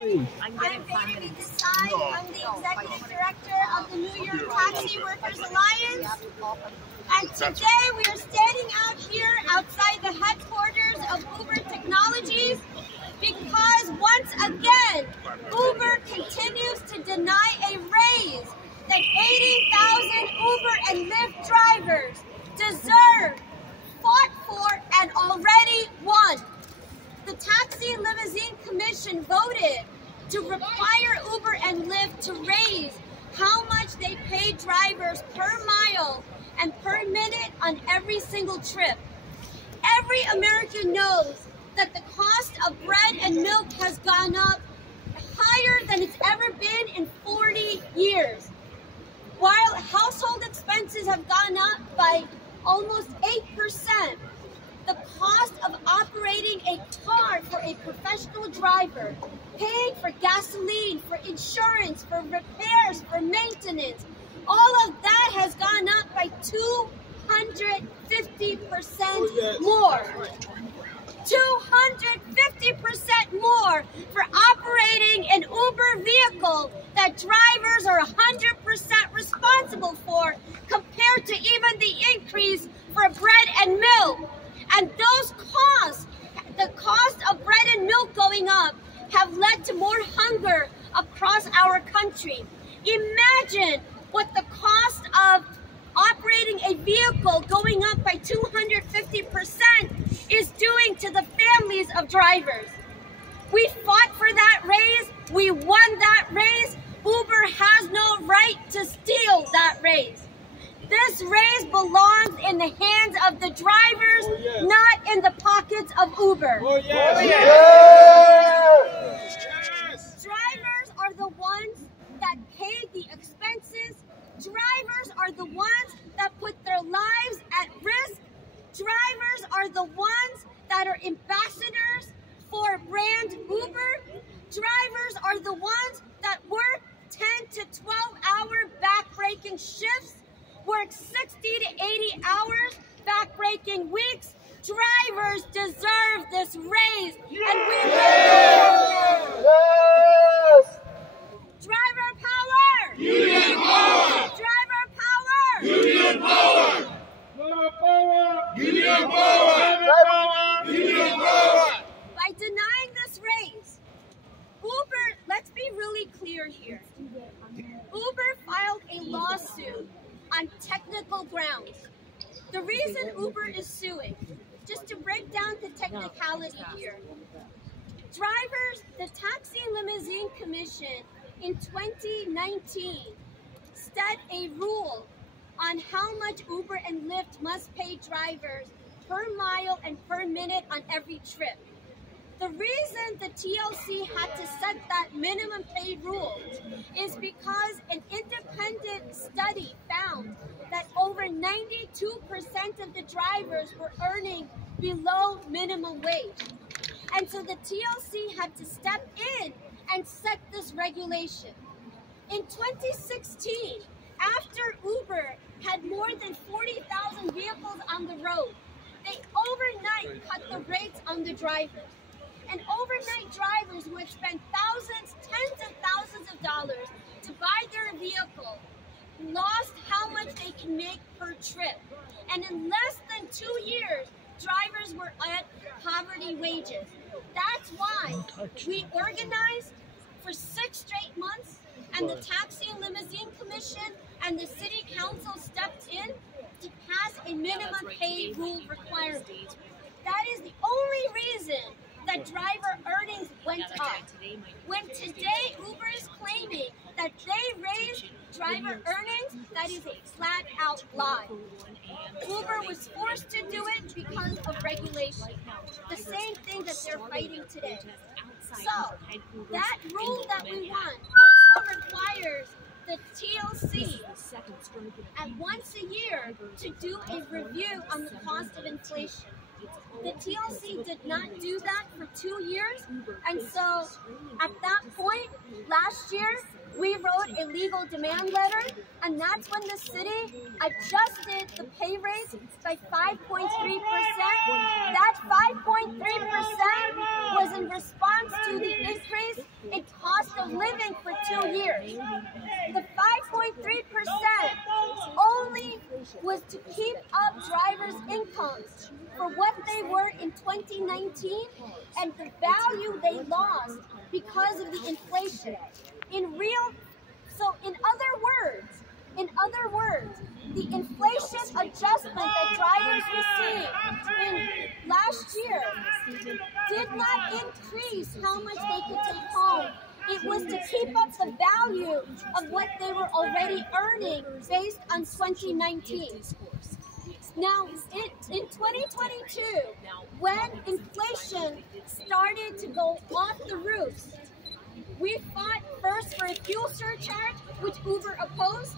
I'm Bailey Desai. I'm the Executive Director of the New York Taxi Workers Alliance. And today we are standing out here outside the headquarters of Uber Technologies because once again, Uber continues to deny a raise that 80,000 Uber and Lyft drivers deserve, fought for, and already won. The Taxi and Limousine Commission voted to require Uber and Lyft to raise how much they pay drivers per mile and per minute on every single trip. Every American knows that the cost of bread and milk has gone up higher than it's ever been in 40 years. While household expenses have gone up by almost 8%, the cost of operating a car for a professional driver, paying for gasoline, for insurance, for repairs, for maintenance, all of that has gone up by 250% more. 250% more for operating an Uber vehicle that drivers are 100% responsible for, compared to even the increase for bread and milk. And those costs, the cost of bread and milk going up, have led to more hunger across our country. Imagine what the cost of operating a vehicle going up by 250% is doing to the families of drivers. We fought for that raise. We won that raise. Uber has no right to steal that raise. This raise belongs in the hands of the drivers, not in the pockets of Uber. Drivers are the ones that pay the expenses. Drivers are the ones that put their lives at risk. Drivers are the ones that are ambassadors for brand Uber. Drivers are the ones that work 10 to 12-hour back-breaking shifts, work 60 to 80 hours, back-breaking weeks. Drivers deserve this raise, and we will. Yes! Driver power! Union power! Driver power! Union power! Driver power! Union power! Union power! By denying this raise, Uber, let's be really clear here. Uber filed a lawsuit on technical grounds. The reason Uber is suing, just to break down the technicality here, drivers, the Taxi and Limousine Commission in 2019 set a rule on how much Uber and Lyft must pay drivers per mile and per minute on every trip. The reason the TLC had to set that minimum pay rule is because an independent study found that over 92% of the drivers were earning below minimum wage. And so the TLC had to step in and set this regulation. In 2016, after Uber had more than 40,000 vehicles on the road, they overnight cut the rates on the drivers. And overnight drivers who had spent thousands, tens of thousands of dollars to buy their vehicle lost how much they can make per trip. And in less than 2 years, drivers were at poverty wages. That's why we organized for 6 straight months, and the Taxi and Limousine Commission and the City Council stepped in to pass a minimum pay rule requirement. That is the only reason that driver earnings went up. When today Uber is claiming that they raised driver earnings, that is a flat out lie. Uber was forced to do it because of regulation. The same thing that they're fighting today. So, that rule that we want also requires the TLC at once a year to do a review on the cost of inflation. The TLC did not do that for 2 years, and so at that point, last year, we wrote a legal demand letter, and that's when the city adjusted the pay rates by 5.3%. That 5.3% was in response to the increase in living for 2 years. The 5.3% only was to keep up drivers' incomes for what they were in 2019 and the value they lost because of the inflation. In other words, the inflation adjustment that drivers received in last year did not increase how much they could take home. It was to keep up the value of what they were already earning based on 2019. Now, in 2022, when inflation started to go off the roof, we fought first for a fuel surcharge, which Uber opposed.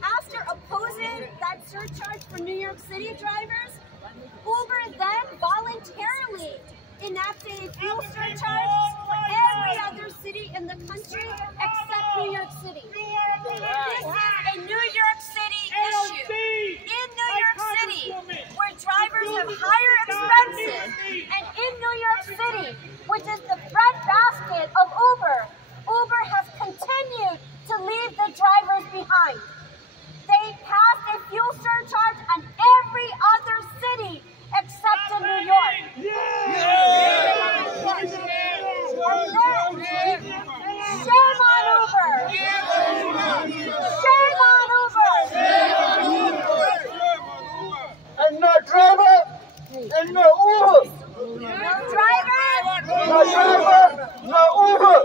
After opposing that surcharge for New York City drivers, Uber then voluntarily enacted a fuel surcharge for every other city in the country except New York City. This is a New York City issue. In New York City, where drivers have higher expenses, and in New York City, which is the breadbasket of Uber, Uber has continued to leave the drivers behind. They passed a fuel surcharge on every other city except in New York. Shame on Uber! Shame on Uber! And no driver, and no Uber. No driver, No driver, no Uber.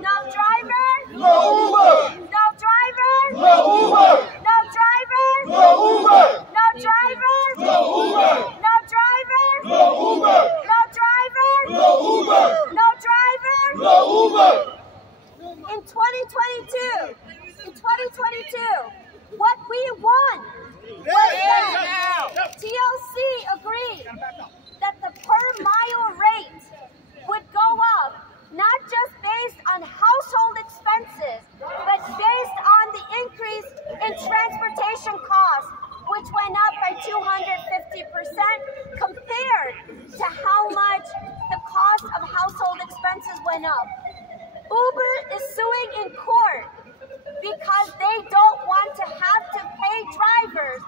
no driver, No Uber. no driver, No Uber. no driver, No Uber. no driver, No Uber. no driver, No Uber. no driver, No Uber. no driver. No Uber. In 2022, what we won was that TLC agreed that the per mile rate would go up, not just based on household expenses, but based on the increase in transportation costs, which went up by 250% compared to how much the cost of household expenses went up. Uber is suing in court because they don't want to have to pay drivers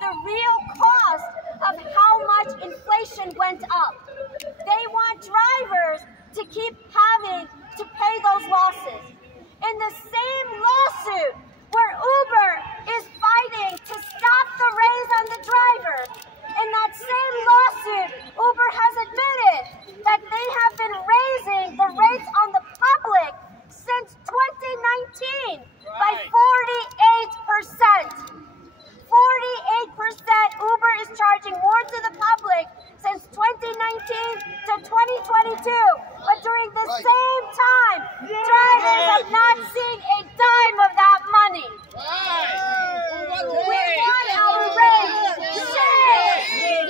the real cost of how much inflation went up. They want drivers to keep having to pay those losses. In the same lawsuit where Uber is fighting to stop the raise on the driver, in that same lawsuit, Uber has admitted that they have been raising the rates on the public since 2019 by 48%. 48% Uber is charging more to the public since 2019 to 2022. But during the same time, drivers have not seen a dime of that money. We want our raise. Shame!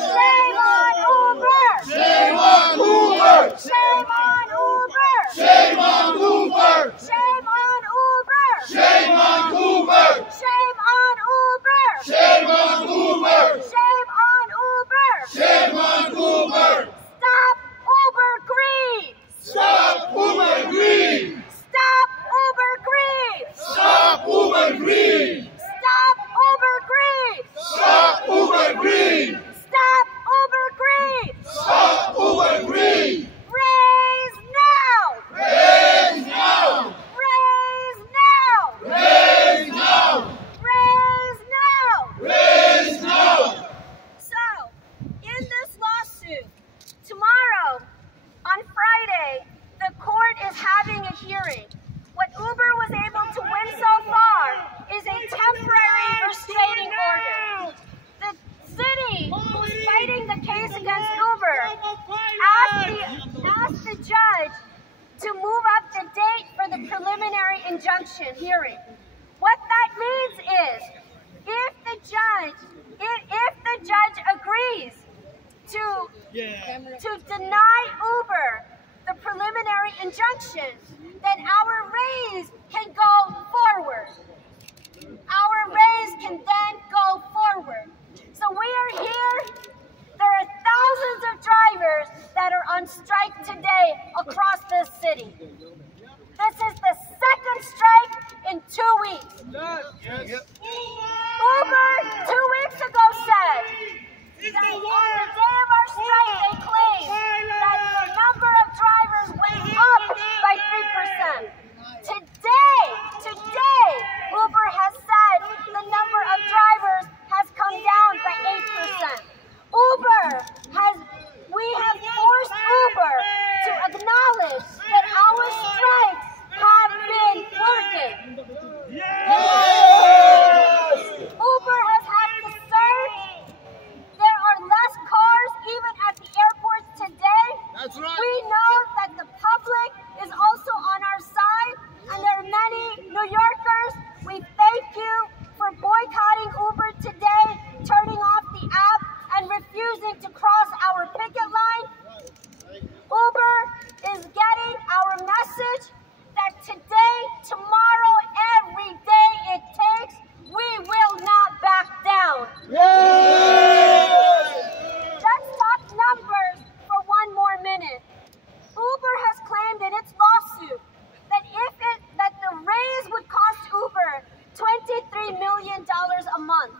Shame on Uber! Shame on Uber. Shame on Uber! Shame on Uber. Shame on Uber! Shame on Uber. Shame on Uber! Shame on Uber. Shame on Uber! Shame on Uber. Stop Uber greed! Stop Uber greed. Stop Uber greed! Stop Uber greed. Stop Uber greed! Stop Uber greed. Stop Uber greed! Stop Uber greed. Raise now! Raise now. Raise now! Raise now. Raise now! Raise now. So, in this lawsuit, tomorrow, on Friday, the court is having a hearing. What Uber was able to win so far is a temporary restraining order. The city who's fighting the case against Uber asked the judge to move up the date for the preliminary injunction hearing. What that means is, if the judge agrees to deny Uber the preliminary injunction, then our raise can go forward. Our raise can then go forward. So we are here There are thousands of drivers that are on strike today across this city. This is the second strike in 2 weeks. Uber 2 weeks ago said that on the day of our strike, they claimed that the number of drivers went up by 3%. Today, Uber has said the number of drivers has come down by 8%. We have forced Uber to acknowledge that our strikes have been working. Uber has had to surge. There are less cars even at the airports today. That's right. We know that the public is also on our side, and there are many New Yorkers. We thank you for boycotting Uber today, turning off the app, and refusing to cross our picket line. Uber is getting our message that today, tomorrow, every day it takes, we will not back down. Let's talk numbers for 1 more minute. Uber has claimed in its lawsuit that the raise would cost Uber $23 million a month.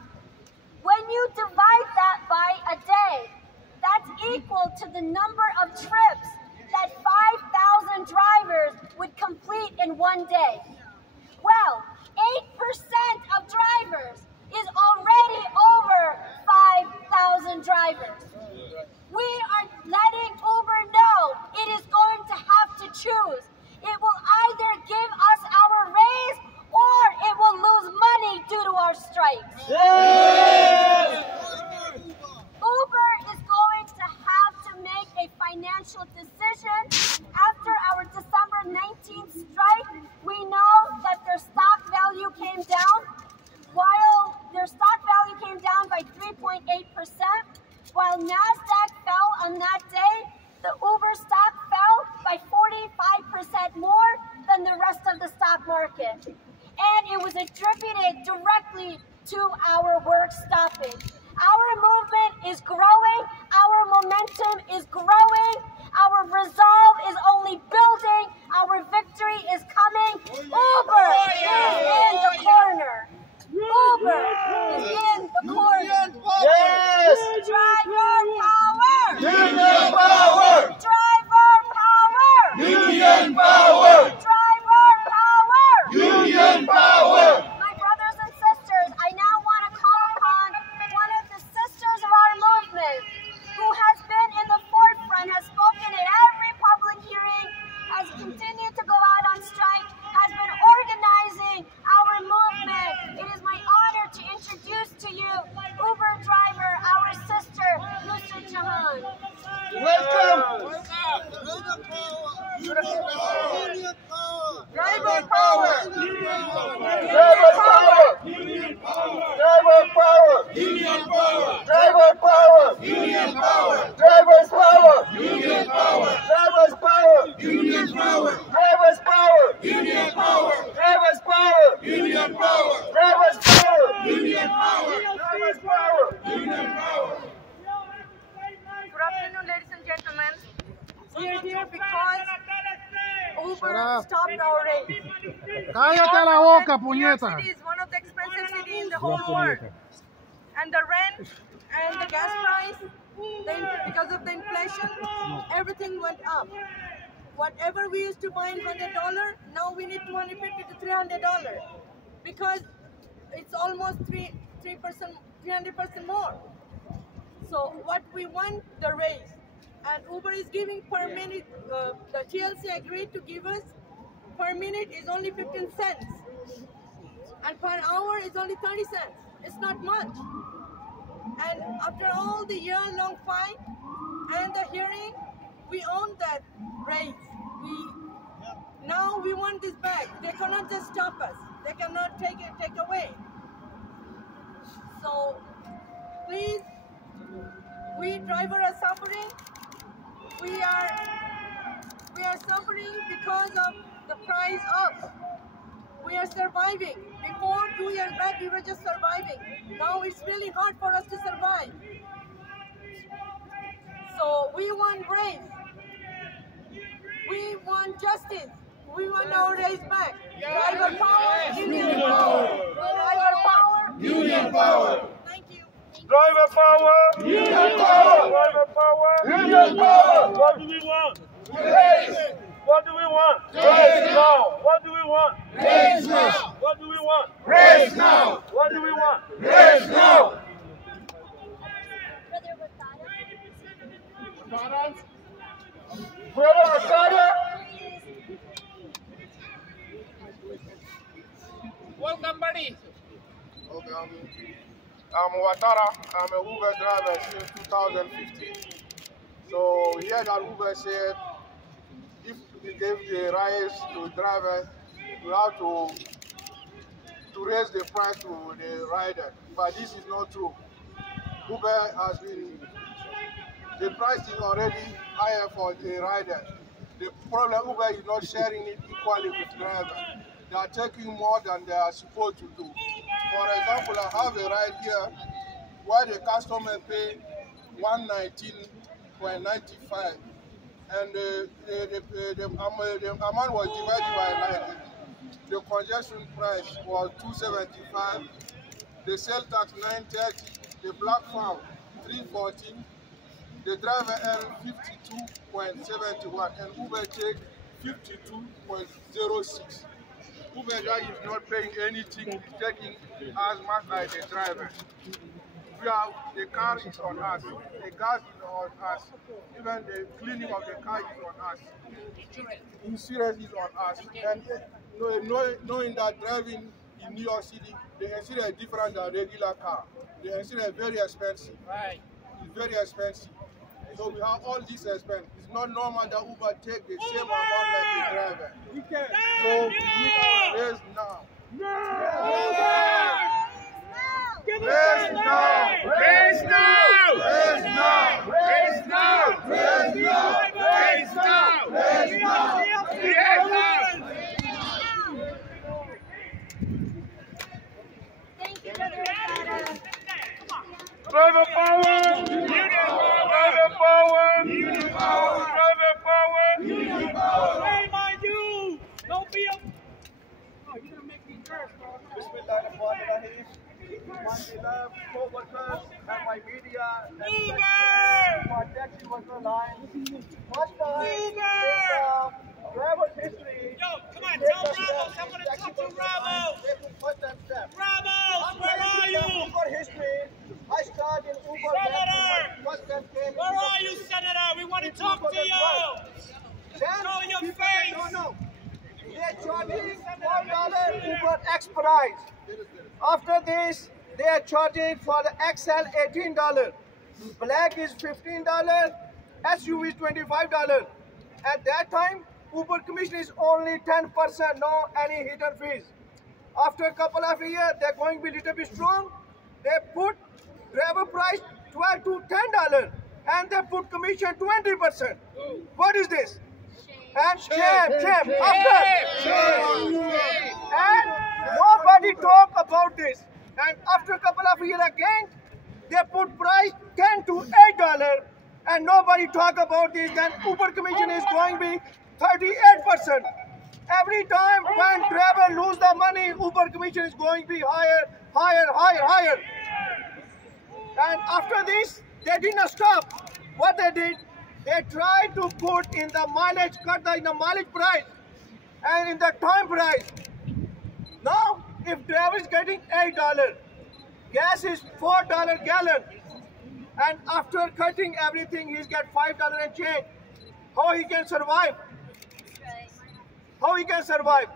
When you divide that by a day, that's equal to the number of trips that 5,000 drivers would complete in 1 day. Well, 8% of drivers is already over 5,000 drivers. We are letting Uber know it is going to have to choose. It will either give us our raise or it will lose money due to our strikes. Uber is going to have to make a financial decision. After our December 19th strike, we know that their stock value came down. While their stock value came down by 3.8%, while NASDAQ fell on that day, the Uber stock fell by 45% more than the rest of the stock market. And it was attributed directly to our work stopping. Our movement is growing, our momentum is growing, our resolve is only building, our victory is coming. Uber is in the corner. Uber is in the corner. Yes! Driver power! Union power! Driver power! Union power! Driver power! Union power! My brothers and sisters, I now want to call upon one of the sisters of our movement who has been in the forefront, has spoken at every public hearing, has continued to go out on strike, has been organizing our movement. It is my honor to introduce to you Uber driver, our sister, Nusrat Jahan. Welcome! Driver power! Driver power! Union power! Driver power! Union power! Driver power! Union power! Driver's power! Union power! Driver's power! Union power! Driver's power! Union power! Driver's power! Union power! Driver's power! Union power! Driver's power! Union power! Good afternoon, ladies and gentlemen. We are here because Uber stopped our race. Cállate la boca, New York puñeta. City is one of the expensive cities in the whole world. And the rent and the gas price, because of the inflation, everything went up. Whatever we used to buy in $100, now we need $250 to $300 because it's almost 300% more. So what we want, the raise. And Uber is giving per minute, the TLC agreed to give us per minute is only 15 cents. And per hour is only 30 cents. It's not much. And after all the year-long fight and the hearing, we own that raise. Now we want this back. They cannot just stop us. They cannot take away. So please, we drivers are suffering. We are suffering because of the price up. We are surviving. Before 2 years back, we were just surviving. Now it's really hard for us to survive. So we want raise. We want justice. We want our raise back. Driver power, union power. Driver power, Union power. Thank you. Driver power. Union power. Driver power. Union power. What do we want? Raise. What do we want? Raise now. What do we want? Raise now. What do we want? Raise now. What do we want? Raise now. Brother Wakada. Welcome, buddy. Okay, I'm Watara. I'm a Uber driver since 2015. So here that Uber said if we gave the rise to drivers, we have to raise the price to the rider. But this is not true. Uber has been, the price is already higher for the rider. The problem, Uber is not sharing it equally with drivers. They are taking more than they are supposed to do. For example, I have a ride here where the customer pay $119.95, and the amount was divided by 90. The congestion price was $275, the sale tax $930, the black farm $314, the driver earned $52.71, and Uber take $52.06. Uber driver is not paying anything, he's taking as much as the driver. The car is on us, the gas is on us, even the cleaning of the car is on us. Insurance is on us. And knowing that driving in New York City, the insurance is different than regular car. The insurance is very expensive. Right. It's very expensive. So we have all this expense. It's not normal that Uber take the same amount like the driver. So we need our raise now. Raise now! Raise now! Raise now! Raise now! Raise now! Raise now! Raise now! Raise now! Thank you, Brother Okada. Driver power. Union power! Driver power. Union power! Driver power. Union power! Shame on you. Don't be a... Oh, you're gonna make me curse, bro. Bismillahirrahmanirrahim. My beloved co-workers and my media and Uber! my taxi worker line. First time in driver's history. Yo, come on, tell Ramos. I want to talk to Ramos. First time step. Ramos, where are you? Uber history. I started in Uber. Senator! First time came. Where are you, Senator? We want to talk to you. Show your face. No. They're charging $1 Uber X price. After this, they are charging for the XL $18. Black is $15. SUV is $25. At that time, Uber commission is only 10%, no any hidden fees. After a couple of years, they're going to be a little bit strong. They put driver price $12 to $10 and they put commission 20%. What is this? And shame. And nobody talk about this. And after a couple of years again, they put price $10 to $8 and nobody talk about this. Then Uber commission is going to be 38%. Every time when driver lose the money, Uber commission is going to be higher. And after this, they did not stop. What they did, they tried to put in the mileage, cut in the mileage price and in the time price. Now, if driver is getting $8, gas is $4 gallon, and after cutting everything, he's get $5 and change. How he can survive? How he can survive?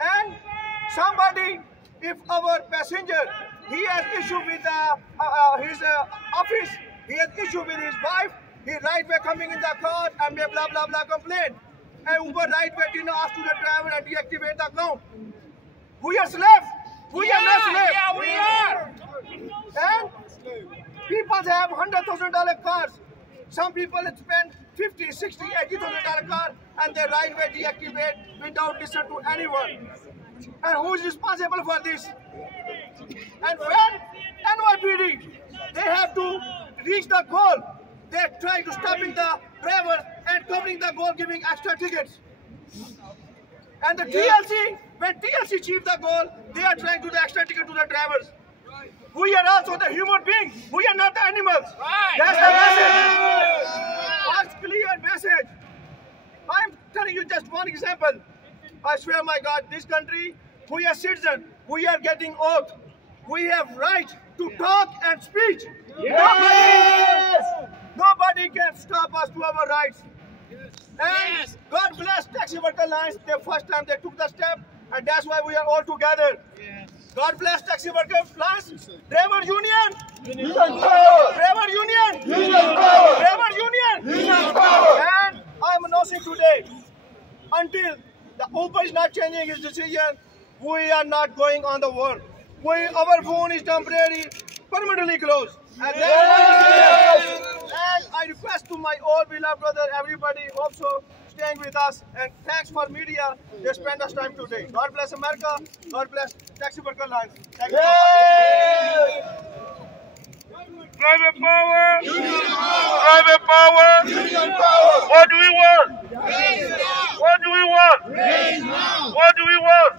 And somebody, if our passenger, he has issue with his office, he has issue with his wife, he right way coming in the car and may blah blah blah complain. And Uber right way didn't ask to the driver and deactivate the account. We are slave. We are not slave. Yeah, we are. And people have $100,000 cars. Some people spend $50,000, $60,000, $80,000 car and they right way deactivate without listen to anyone. And who is responsible for this? And when NYPD, they have to reach the goal. they're trying to stopping the drivers and covering the goal, giving extra tickets. And the TLC, when TLC achieve the goal, they are trying to do the extra ticket to the drivers. We are also the human beings. We are not the animals. That's the message. That's clear message. I'm telling you just one example. I swear, my God, this country, we are citizens. We are getting old. We have right to talk and speech. Nobody can stop us to our rights. And God bless Taxi Worker Alliance. The first time they took the step, and that's why we are all together. God bless Taxi Worker Alliance. Driver Union. Driver Union. Driver Union. And I'm announcing today, until the Uber is not changing his decision, we are not going on the work. Our phone is temporarily, permanently closed. And I request to my all beloved brother, everybody also staying with us. And thanks for media. They spend us time today. God bless America. God bless Taxi Worker Alliance. Thank you. Private power! Private power! What do we want? What do we want? What do we want?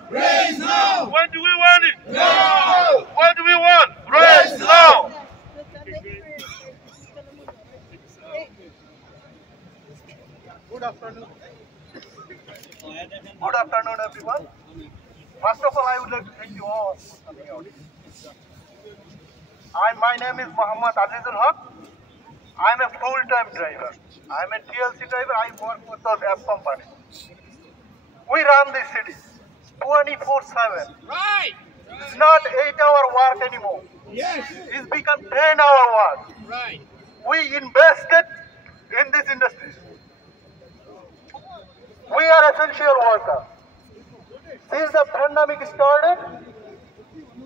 When do we want it? What do we want? Raise now! Good afternoon. Good afternoon, everyone. First of all, I would like to thank you all for coming out. My name is Muhammad Azizul Haq. I'm a full-time driver. I'm a TLC driver. I work with those app companies. We run this city 24/7. Right. It's not 8-hour work anymore. Yes. It's become 10-hour work. Right. We invested in this industry. We are essential workers. Since the pandemic started,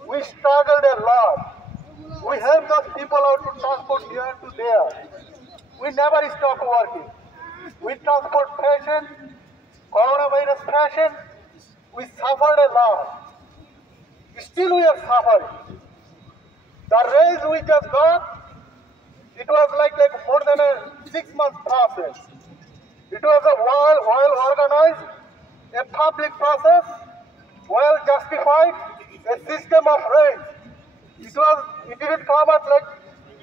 we struggled a lot. We help those people out to transport here to there. We never stop working. We transport patients, coronavirus patients. We suffered a lot. Still we are suffering. The raise we just got, it was like more than a 6-month process. It was a well organized, a public process, well justified, a system of raise. It didn't come out like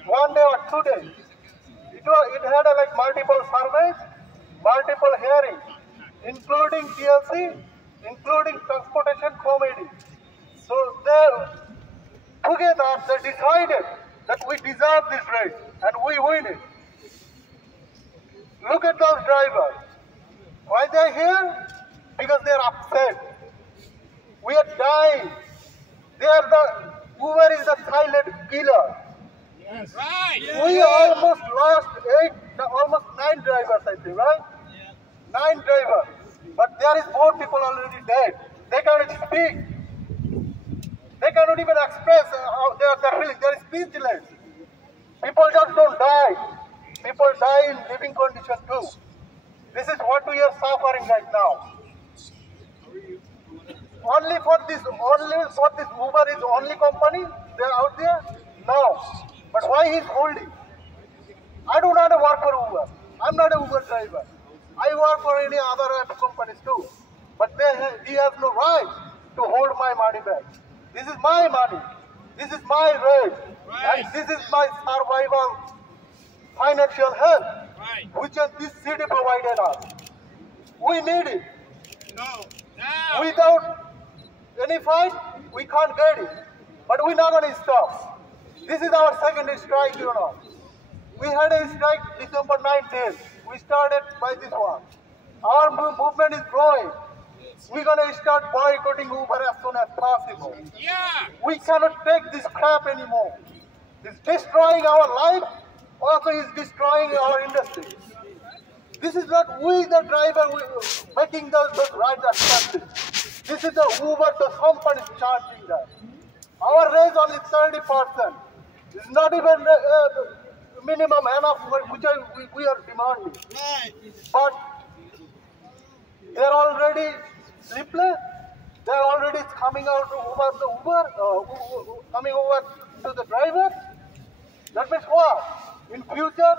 1 day or 2 days. It had multiple surveys, multiple hearings, including TLC, including transportation committee. So together they decided that we deserve this raise and we win it. Look at those drivers. Why they're here? Because they're upset. We are dying. Uber is the silent killer. Yes. Right. We almost lost 9 drivers, I think, right? 9 drivers. But there is 4 people already dead. They cannot speak. They cannot even express how they are feeling. They are speechless. People just don't die. People die in living condition too. This is what we are suffering right now. Only for this Uber is the only company they are out there? No. But why he's holding? I do not work for Uber. I'm not a Uber driver. I work for any other app companies too. But he has no right to hold my money back. This is my money. This is my rate. Right. And this is my survival financial help, Right. which this city provided us. We need it. No. Now. Without any fight, we can't get it. But we're not going to stop. This is our second strike, you know. We had a strike December 19th. We started by this one. Our movement is growing. We're going to start boycotting Uber as soon as possible. Yeah. We cannot take this crap anymore. It's destroying our life, also it's destroying our industry. This is not we, the driver, making those rights accepted. This is the Uber, the company is charging that. Our raise only 30%. It's not even minimum enough which we are demanding. Right. But they're already sleepless. They're already coming out coming over to the driver. That means what? In future,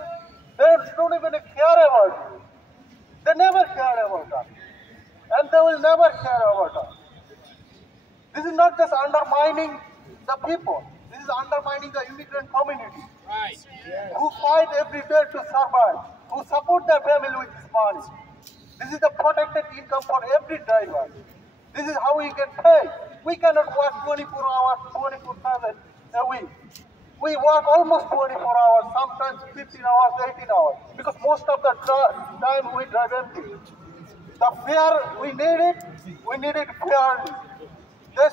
They don't even care about you. They never care about us. And they will never care about us. This is not just undermining the people. This is undermining the immigrant community. Right. Who fight every day to survive, who support their family with this money. This is the protected income for every driver. This is how we get paid. We cannot work 24 hours, 24/7 a week. We work almost 24 hours, sometimes 15 hours, 18 hours, because most of the time we drive empty. The fare, we need it fairly.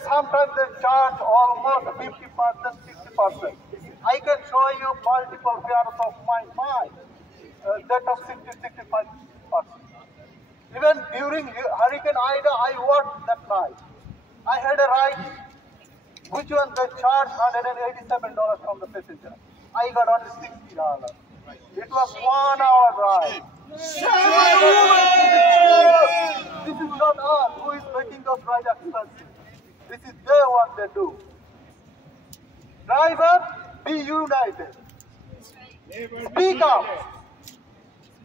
Sometimes they charge almost 50%, 60%. I can show you multiple fares of mine, that of 60, 65%. Even during Hurricane Ida, I worked that night. I had a ride, which one they charged $187 from the passenger. I got only $60. It was 1 hour ride. This is not us who is making those rides expensive. This is what they do. Driver, be united. Speak up.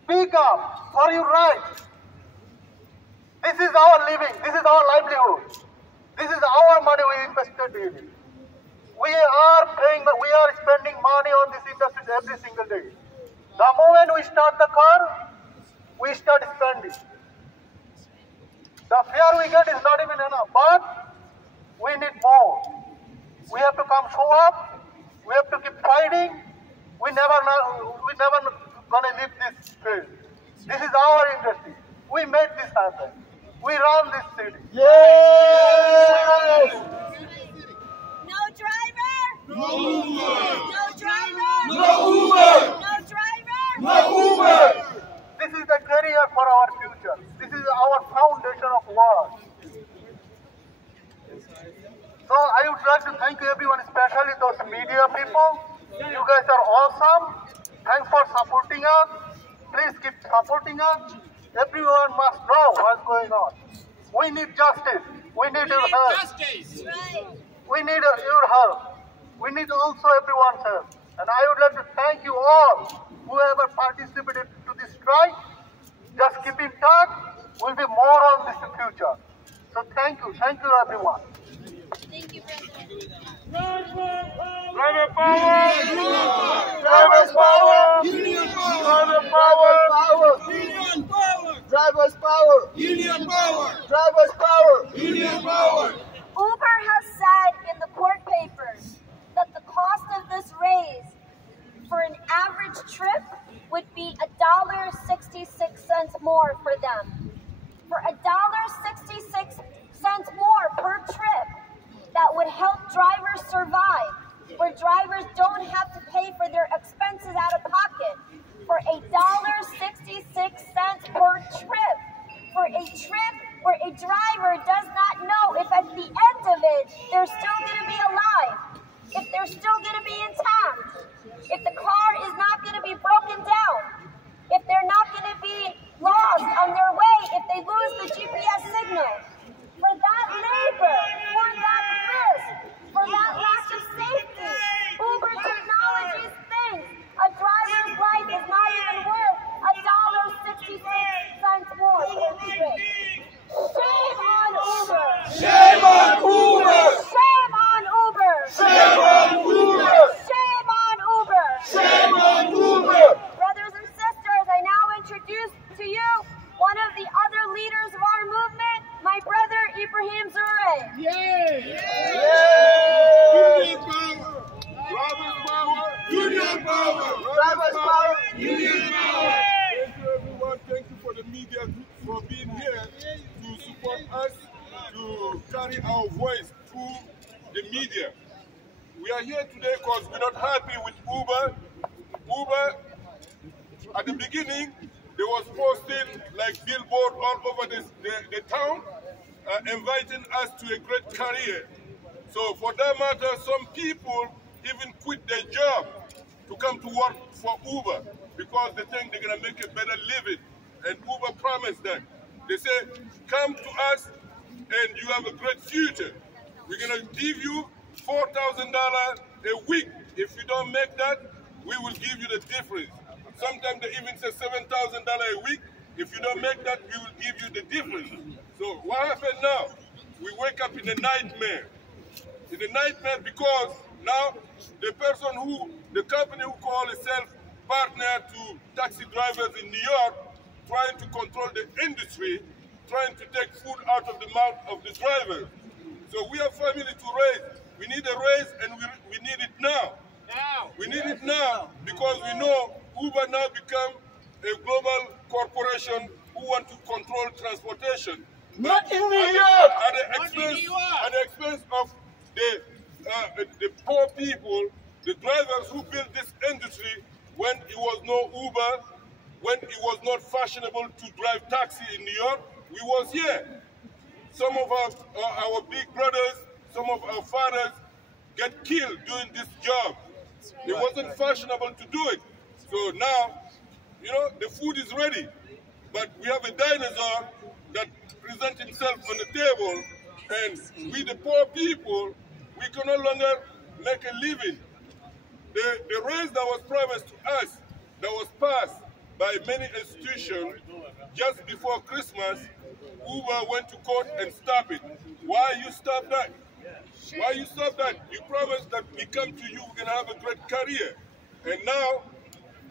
Speak up for your rights. This is our living. This is our livelihood. This is our money we invested in it. We are spending money on this industry every single day. The moment we start the car, we start spending. The fare we get is not even enough, but we need more. We have to come show up. We have to keep fighting. We never gonna leave this field. This is our industry. We made this happen. We run this city. No driver. No Uber. No driver. No Uber. No driver. No Uber. This is the career for our future. This is our foundation of work. So I would like to thank everyone, especially those media people. You guys are awesome. Thanks for supporting us. Please keep supporting us. Everyone must know what's going on. We need justice. We need your help. Justice. Right. We need your help. We need also everyone's help. And I would like to thank you all, whoever participated to this strike. Just keep in touch. We'll be more on this in future. So thank you everyone. Thank you, President. Driver power. Driver's power. Union power. Driver power. Union power. Driver's power. Union power. Driver's power. Union power. Uber has said in the court papers that the cost of this raise for an average trip would be $1.66 more for them. For $1.66 more per trip, that would help drivers survive, where drivers don't have to pay for their expenses out of pocket. For $1.66 per trip, for a trip where a driver does not know if at the end of it, they're still going to be alive, if they're still going to be intact, if the car is not going to be broken down, if they're not going to be lost on their way, if they lose the GPS signal. For that labor, for that risk, for that lack of safety, Uber Technologies thinks a driver's life is not even worth $1.66 more per trip. Shame on Uber! Shame on Uber. Shame on Uber! Shame on Uber. Shame on Uber! Shame on Uber. Brothers and sisters, I now introduce to you one of the other leaders of our movement, my brother Ibrahim Zureh. Union power. Driver's power. Union power. Driver's power. Union power. Thank you, everyone. Thank you for the media for being here to support us, to carry our voice through the media. We are here today because we're not happy with Uber. Uber, at the beginning, they was posting like billboard all over the town, inviting us to a great career. So for that matter, some people even quit their job to come to work for Uber because they think they're gonna make a better living. And Uber promised them. They say, come to us and you have a great future. We're gonna give you $4,000 a week. If you don't make that, we will give you the difference. Sometimes they even say $7,000 a week. If you don't make that, we will give you the difference. So what happened now? We wake up in a nightmare. In a nightmare because now the company who call itself partner to taxi drivers in New York, trying to control the industry, trying to take food out of the mouth of the drivers. So we have family to raise. We need a raise, and we need it now. We need it now because we know Uber now become a global corporation who want to control transportation. Not in New York! At the expense of the poor people, the drivers who built this industry when it was no Uber, when it was not fashionable to drive taxi in New York, we was here. Some of our big brothers, some of our fathers get killed doing this job. It wasn't fashionable to do it. So now, you know, the food is ready. But we have a dinosaur that presents himself on the table, and we, the poor people, we can no longer make a living. The raise that was promised to us, that was passed by many institutions just before Christmas, Uber went to court and stopped it. Why you stop that? Why you stop that? You promised that we come to you, we're going to have a great career. And now,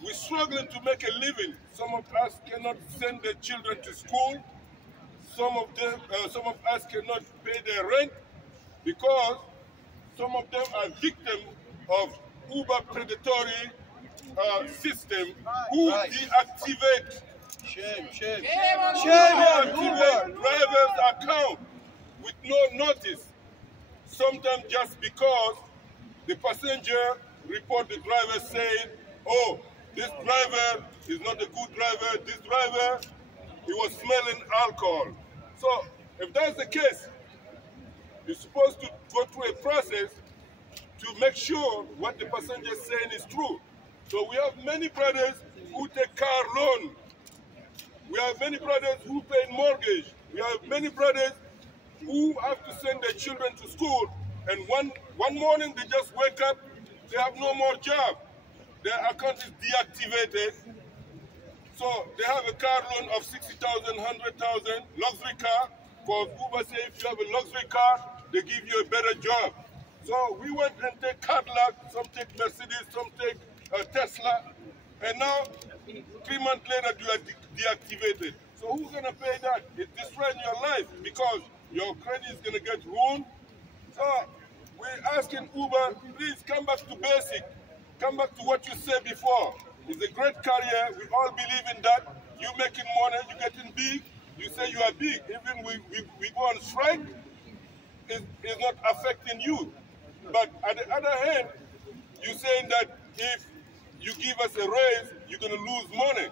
we're struggling to make a living. Some of us cannot send their children to school. Some of us cannot pay their rent because some of them are victims of Uber predatory system who deactivate drivers' account with no notice. Sometimes just because the passenger report the driver saying, oh, this driver is not a good driver, this driver, he was smelling alcohol. So if that's the case, you're supposed to go through a process to make sure what the passenger is saying is true. So we have many brothers who take car loan. We have many brothers who pay mortgage. We have many brothers who have to send their children to school, and one morning they just wake up, they have no more job. Their account is deactivated. So they have a car loan of 60,000, 100,000, luxury car, because Uber says if you have a luxury car, they give you a better job. So we went and take Cadillac, some take Mercedes, some take Tesla, and now 3 months later you are deactivated. So who's going to pay that? It's destroying your life because your credit is going to get ruined. So we're asking Uber, please come back to basic. Come back to what you said before. It's a great career. We all believe in that. You making money, you getting big. You say you are big. Even we go on strike, it's not affecting you. But at the other hand, you're saying that if you give us a raise, you're going to lose money.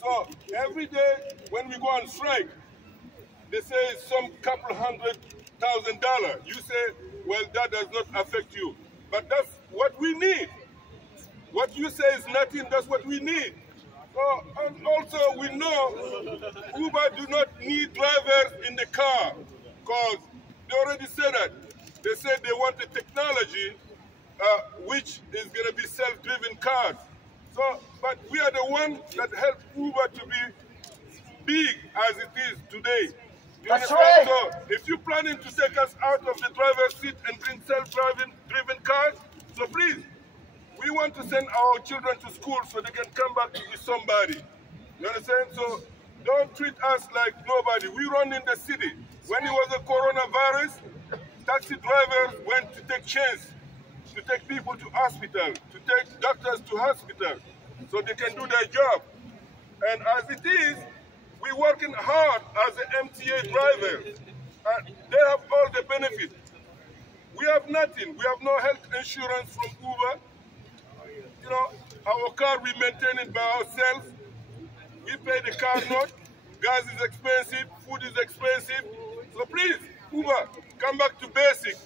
So every day when we go on strike, they say some couple $100,000. You say, well, that does not affect you. But that's what we need. What you say is nothing, that's what we need. So, and also we know Uber do not need drivers in the car because they already said that. They said they want a technology which is going to be self-driven cars. So, but we are the ones that help Uber to be big as it is today. That's right. So if you're planning to take us out of the driver's seat and bring self-driven cars, so please, we want to send our children to school so they can come back to be somebody. You understand? So don't treat us like nobody. We run in the city. When it was a coronavirus, taxi drivers went to take chance, to take people to hospital, to take doctors to hospital, so they can do their job. And as it is, we're working hard as an MTA driver. They have all the benefits. We have nothing. We have no health insurance from Uber. You know, our car, we maintain it by ourselves. We pay the car note. Gas is expensive. Food is expensive. So please, Uber, come back to basic.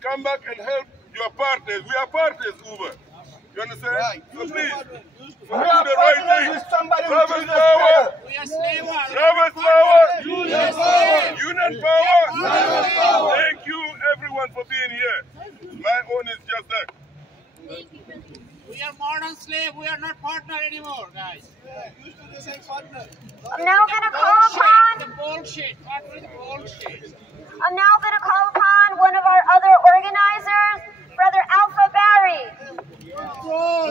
Come back and help your partners. We are partners, Uber. You understand? Right. So please, do the right thing. Drivers power. Drivers power. Union power. Thank you, everyone, for being here. My own is just that. Thank you. We are modern slave. We are not partner anymore, guys. I'm now going to call upon. The bullshit. Partner the bullshit. I'm now going to call upon one of our other organizers, Brother Alpha Barry.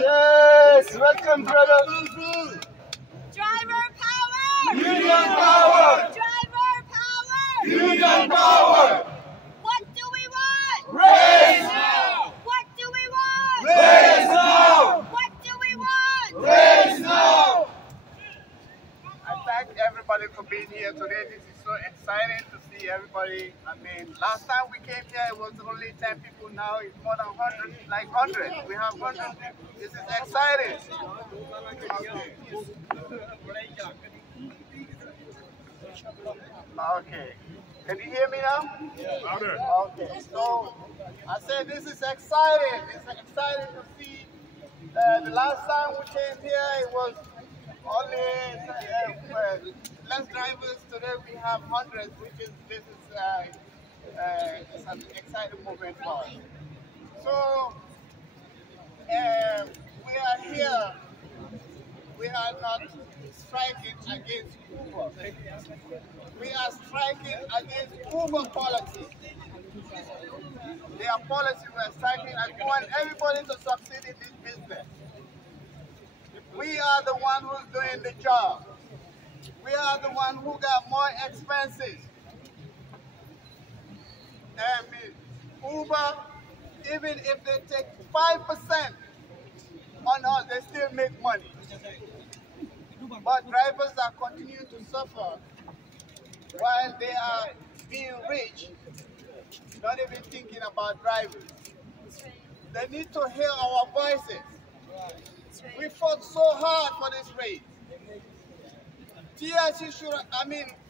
Yes, welcome, brother. Driver power! Union power! Driver power! Union power! What do we want? Raise now! What do we want? Raise now! What do we want? Raise now! I thank everybody for being here today. This is so exciting to see everybody. I mean, last time we came here, it was only 10 people. Now it's more than 100, like 100. We have 100 people. This is exciting. Okay. Can you hear me now? Yeah. Okay. So, I said this is exciting. It's exciting to see. The last time we came here, it was only less drivers. Today we have hundreds, it's an exciting moment for us. So we are here. We are not striking against Uber. We are striking against Uber policy. Their policy we are striking and we want everybody to succeed in this business. We are the one who's doing the job. We are the one who got more expenses. Uber, even if they take 5% on us, they still make money. But drivers are continuing to suffer while they are being rich, not even thinking about drivers. They need to hear our voices. We fought so hard for this race. TLC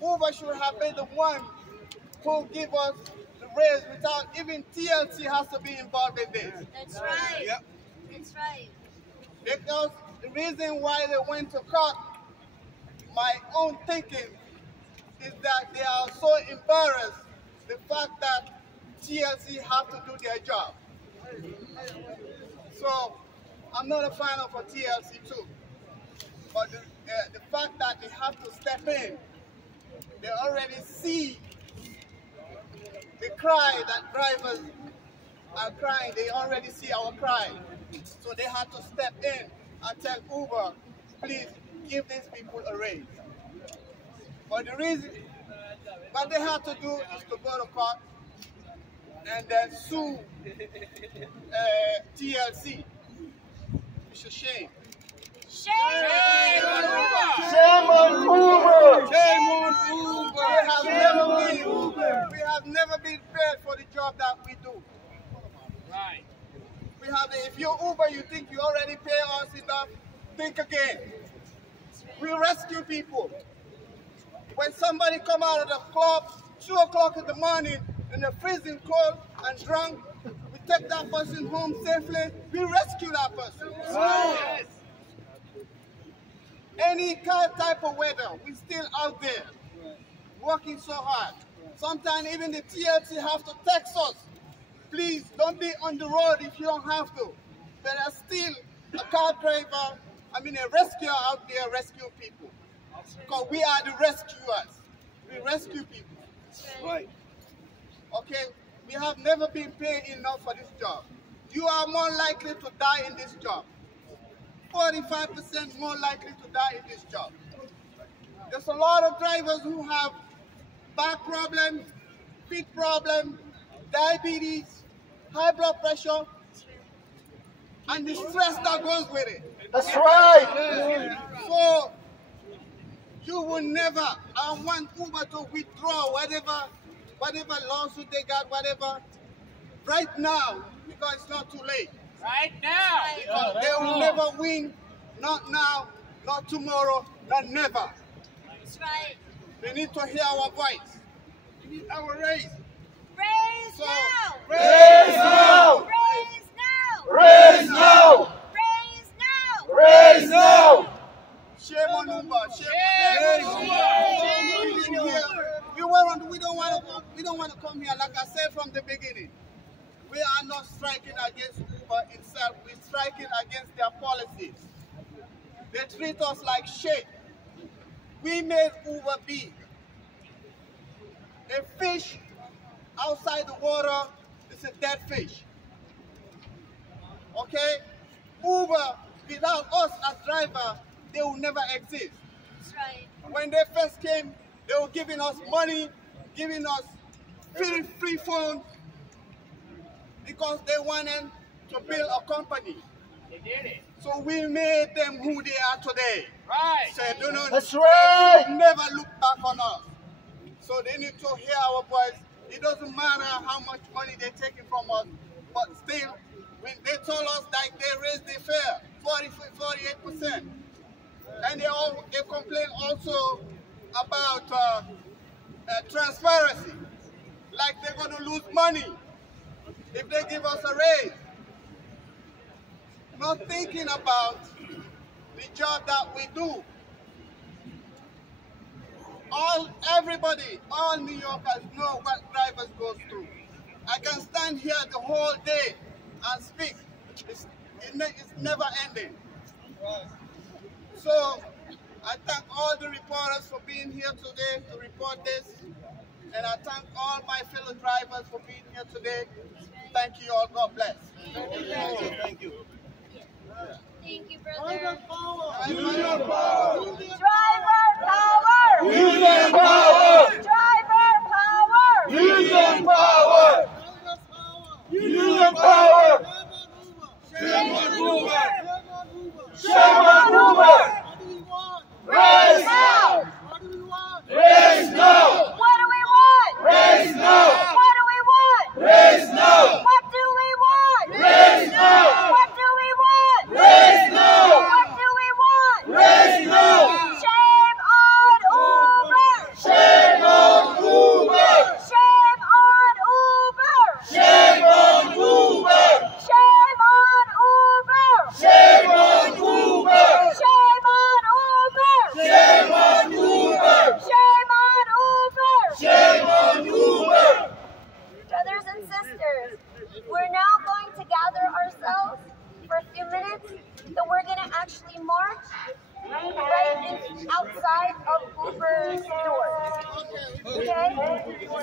Uber should have been the one who give us the race without even TLC has to be involved in this. That's right. Yep. That's right. Because the reason why they went to court, my own thinking is that they are so embarrassed the fact that TLC have to do their job. So I'm not a fan of a TLC too, but the fact that they have to step in, they already see the cry that drivers are crying. They already see our cry, so they have to step in and tell Uber, please give these people a raise. But the reason, what they have to do is to go to court and then sue TLC. It's a shame. Shame! Shame on Uber! Shame on Uber! We have never been paid for the job that we do. Right. If you're Uber, you think you already pay us enough, think again. We rescue people. When somebody come out of the club, 2 o'clock in the morning, in the freezing cold and drunk, we take that person home safely, we rescue that person. Yes. Any type of weather, we're still out there, working so hard. Sometimes even the TLC have to text us. Please don't be on the road if you don't have to. There are still a car driver, a rescuer out there rescue people. Because we are the rescuers. We rescue people. Right. Okay, we have never been paid enough for this job. You are more likely to die in this job. 45% more likely to die in this job. There's a lot of drivers who have back problems, feet problems, diabetes, high blood pressure, and the stress that goes with it. That's right. So you will never, I want Uber to withdraw whatever lawsuit they got, whatever, right now, because it's not too late. Right now. Because they will never win, not now, not tomorrow, not never. That's right. They need to hear our voice. We need our raise. Raise So, now! Raise now! Raise now! Raise now! Raise now! Raise now! Shame on Uber. Shame on Uber. We don't want to come here, like I said from the beginning. we are not striking against Uber itself, we're striking against their policies. They treat us like shit. We made Uber big. A fish outside the water is a dead fish. Okay? Uber, without us as drivers, they will never exist. That's right. When they first came, they were giving us money, giving us free phones, because they wanted to build a company. They did it. So we made them who they are today. Right. So That's right. they never look back on us. So they need to hear our voice. It doesn't matter how much money they're taking from us, but still, when they told us that they raised the fare 48%. And they complain also about transparency, like they're going to lose money if they give us a raise. Not thinking about the job that we do. Everybody, all New Yorkers know what drivers go through. I can stand here the whole day and speak. It's never ending. So I thank all the reporters for being here today to report this. And I thank all my fellow drivers for being here today. Thank you all. God bless. Thank you. Thank you, brother. Driver power! Driver power! Union power! Driver power! Union power! Union power! Shame on Uber! Shame on Uber! Raise now! Raise now! What do we want? Raise now! What do we want? Raise now! What do we want? Raise now! What do we want? Raise now! What do we want? Raise now! Shame on Uber! Shame on Uber! Shame on Uber! Shame on Uber! Shame on Uber! Shame on Uber! Shame on Uber! Shame on Uber! Shame on Uber! Shame on Uber! Brothers and sisters, we're now going to gather ourselves for a few minutes, so we're going to actually march right outside of Uber's doors. Okay? So,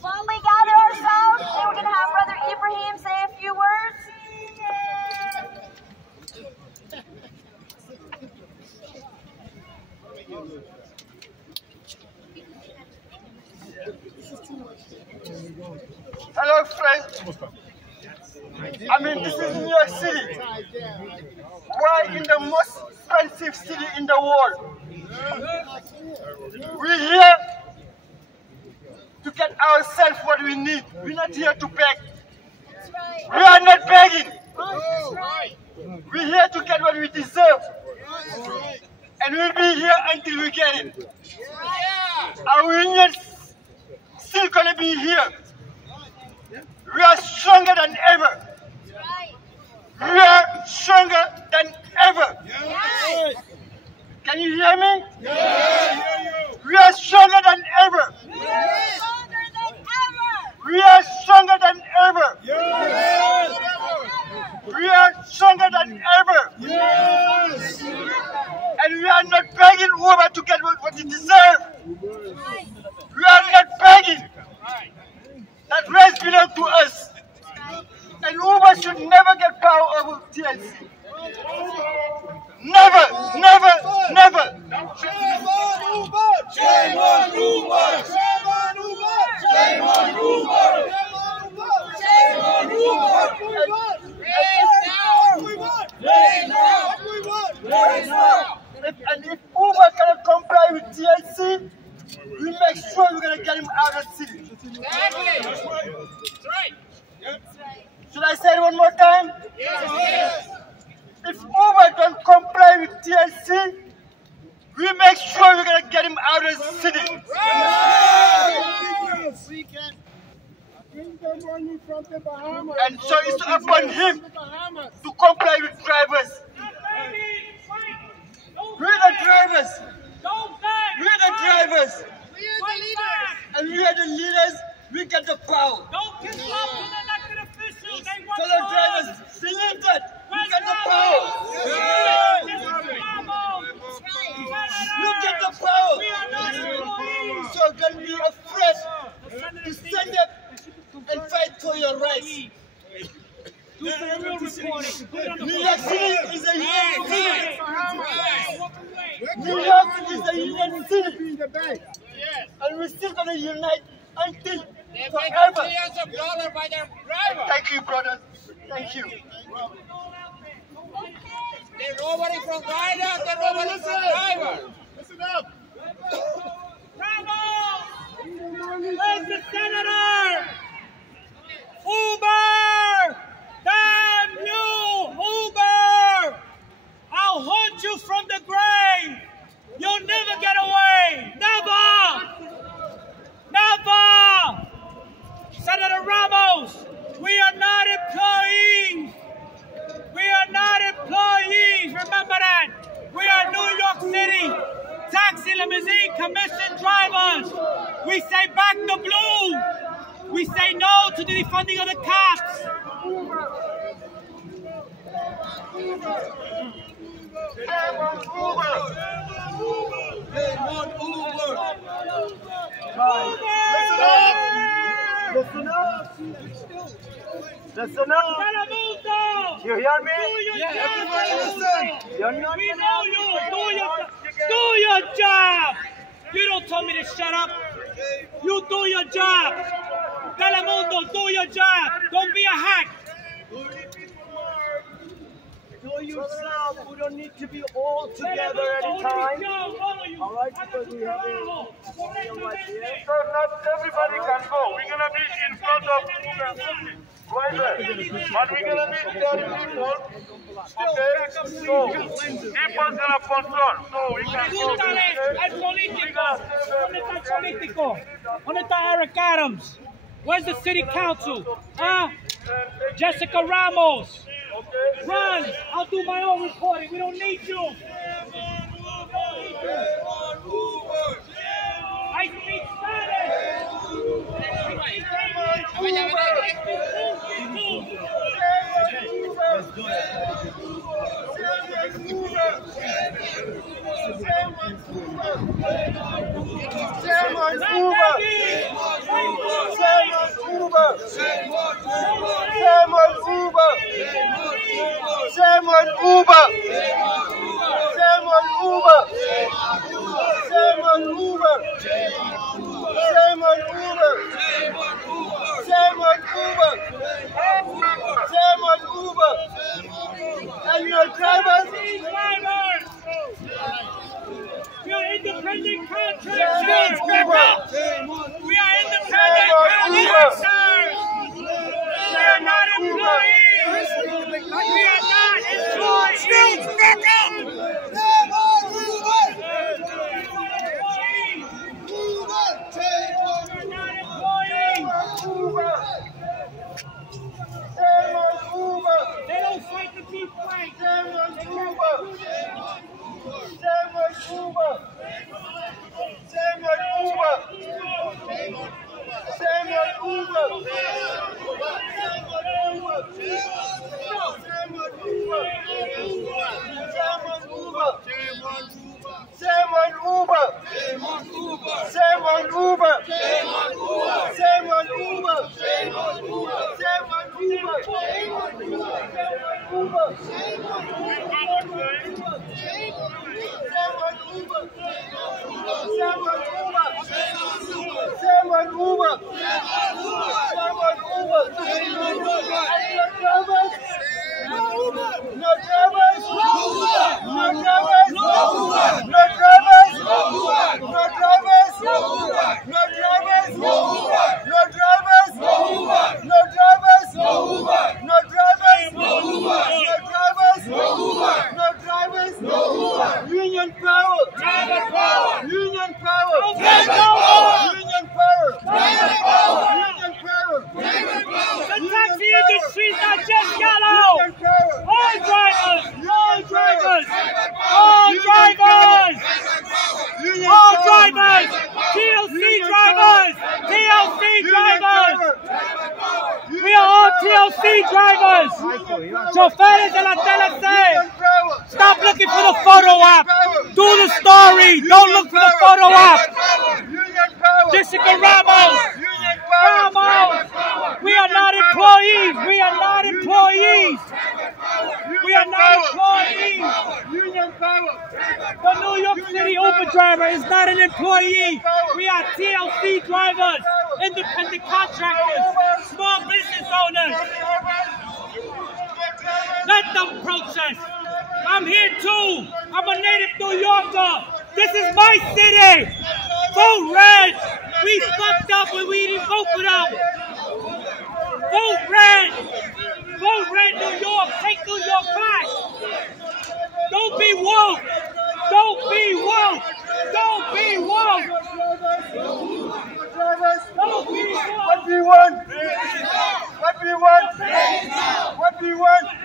while we gather ourselves, then we're going to have Brother Ibrahim say a few words. Hello friends, this is New York City. We're in the most expensive city in the world. We're here to get ourselves what we need. We're not here to beg. We are not begging. We're here to get what we deserve. And we'll be here until we get it. Our unions still gonna be here. We are stronger than ever. We are stronger than ever. Can you hear me? We are stronger than ever. We are stronger than ever. We are stronger than ever. And we are not begging Uber to get what it deserves. We are not begging. That race belongs to us. And Uber should never get power over TLC. Never, never, never. Shame on Uber! Shame on Uber! Shame on Uber! Shame on Uber! Shame on Uber! Raise now! Raise now! Raise now! And if Uber cannot comply with TLC, we make sure we're going to get him out of the city. Exactly. That's right. Should I say it one more time? Yes. If Uber don't comply with TLC, we make sure we're going to get him out of the city. Yes! We can bring the money from the Bahamas. And so it's upon him to comply with drivers. We're the drivers. We're the drivers. We are the leaders. And we are the leaders. We get the power. Don't give up to the Tell the drivers, believe that. Look at the power. Look at the power. So don't be afraid to stand up and fight for your rights. New York City is a union city. New York is a union city. And we're still going to unite until forever. Thank you, brothers. Thank you. They're robbery from rider, they're robbery from driver. Listen up. Bravo! Where's the senator? Uber! Damn you, Uber! I'll haunt you from the grave. You'll never get away. Never! Never! Senator Ramos, we are not employees. We are not employees. Remember that. We are New York City taxi limousine commission drivers. We say back the blue. We say no to the defunding of the cops. Listen up. Listen up. You hear me? Yeah, everybody listen. You're not we know you. Do your job. You don't tell me to shut up. You do your job. Telemundo, do your job. Don't be a hack. Do yourself. We don't need to be all together at a time. All right, because we have a right here. So not everybody can go. We're going to be in front of right there. But we're going to be 30 people. Okay? So, people's going to control. So we can go. ¿Dónde está Eric Adams? Where's the city council? Huh? Jessica Ramos. Run! I'll do my own reporting. We don't need you. I speak Spanish. And your drivers, we are independent contractors. We are independent contractors. We are not employees. We are not employees. They don't fight the beef fight. Union power! Driver power! Union power! Driver power! Union power! Driver power! Union power! The taxi industry is not just yellow! Union power! All drivers! All drivers! All drivers! drivers, choferes de la TLC, stop looking for the photo op. Do the story. Don't look for the photo op. Jessica Ramos. We are not employees. We are not employees. We are not employees. The New York City Uber driver is not an employee. We are TLC drivers, independent contractors, small business owners. Let them protest. I'm here too. I'm a native New Yorker. This is my city. Vote red. We fucked up when we didn't vote for them. Vote red. Vote red, New York. Take New York back. Don't be woke. Don't be woke. Don't be woke. Don't be woke. What do you want? What do you want? What do you want? What do you want?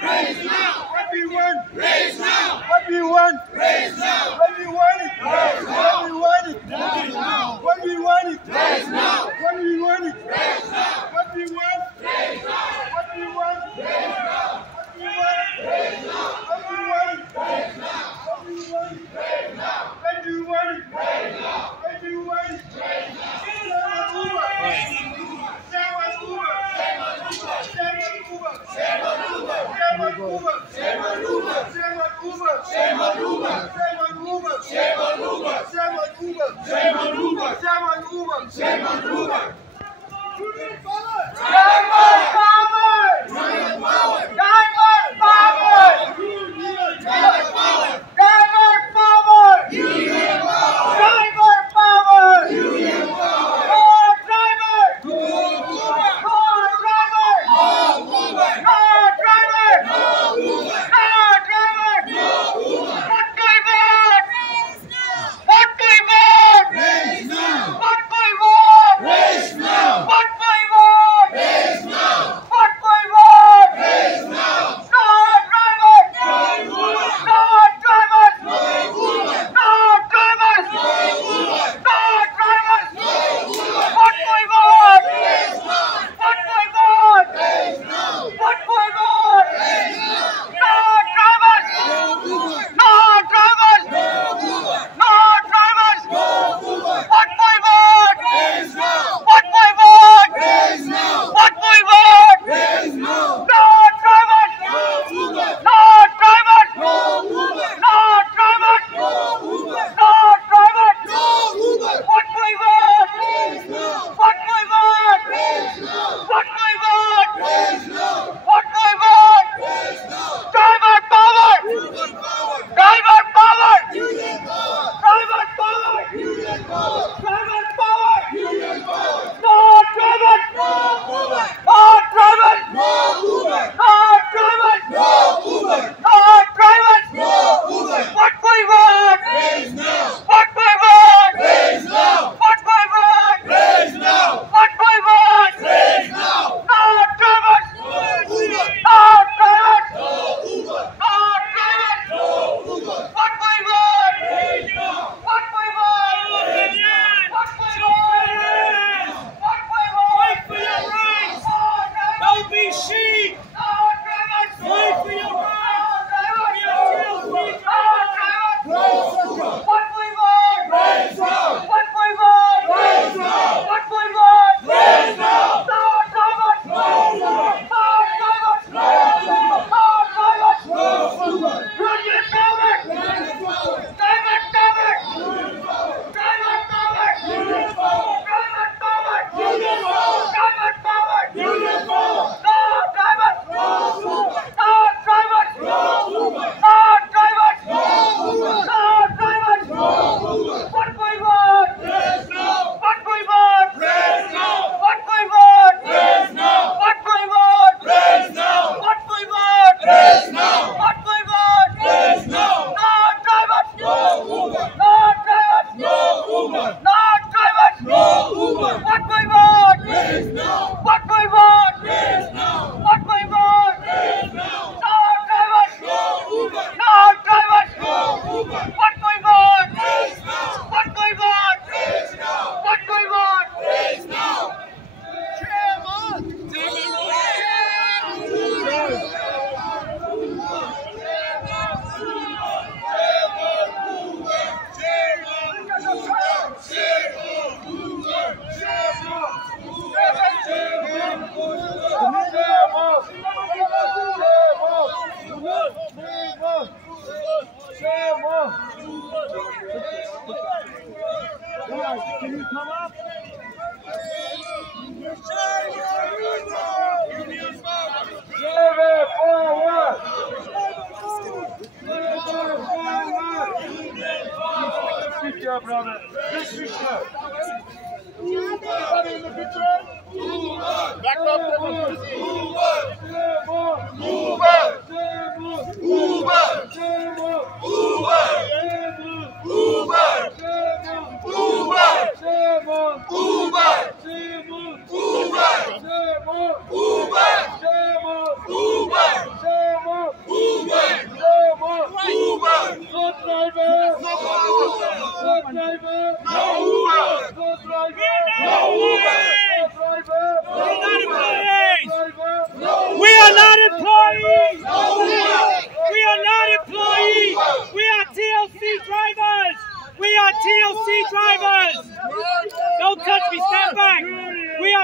What do you want? What do you want it? What do you want it? What do you want it? What do you want it? What do you want? What do you want?